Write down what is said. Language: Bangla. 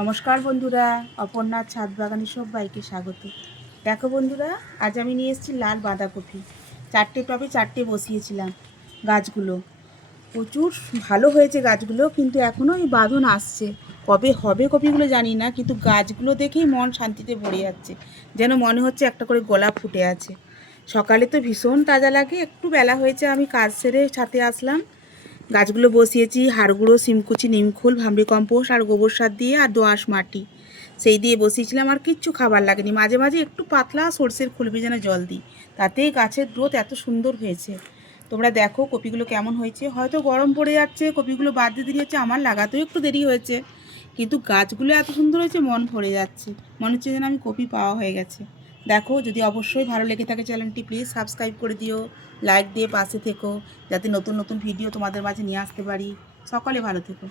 নমস্কার বন্ধুরা, অপর্ণার ছাদ বাগানে সবাইকে স্বাগত। দেখো বন্ধুরা, আজ আমি নিয়ে এসেছি লাল বাঁধাকপি। 4টে টবে 4টে বসিয়েছিলাম। গাছগুলো প্রচুর ভালো হয়েছে গাছগুলো, কিন্তু এখনও এই বাঁধন আসছে। কবে হবে কপিগুলো জানি না, কিন্তু গাছগুলো দেখেই মন শান্তিতে ভরে যাচ্ছে। যেন মনে হচ্ছে একটা করে গোলাপ ফুটে আছে। সকালে তো ভীষণ তাজা লাগে, একটু বেলা হয়েছে আমি কাজ সেরে ছাদে আসলাম। গাছগুলো বসিয়েছি হাড় গুঁড়ো, শিমকুচি, নিমখোল, ভার্মি কম্পোস্ট আর গোবর সার দিয়ে আর দোআঁশ মাটি সেই দিয়ে বসিয়েছিলাম। আর কিচ্ছু খাবার লাগেনি। মাঝে মাঝে একটু পাতলা সর্ষের খোল ভেজানো জল দিই, তাতেই গাছের গ্রোথ এত সুন্দর হয়েছে। তোমরা দেখো কপিগুলো কেমন হয়েছে। হয়তো গরম পড়ে যাচ্ছে, কপিগুলো বাড়তে দেরি হচ্ছে, আমার লাগাতেও একটু দেরি হয়েছে, কিন্তু গাছগুলো এত সুন্দর হয়েছে মন ভরে যাচ্ছে। মনে হচ্ছে যেন আমি কপি পাওয়া হয়ে গেছে। দেখো, যদি অবশ্যই ভালো লেগে থাকে চ্যানেলটি প্লিজ সাবস্ক্রাইব করে দিও, লাইক দিয়ে পাশে থেকো, যাতে নতুন নতুন ভিডিও তোমাদের মাঝে নিয়ে আসতে পারি। সকলে ভালো থেকো।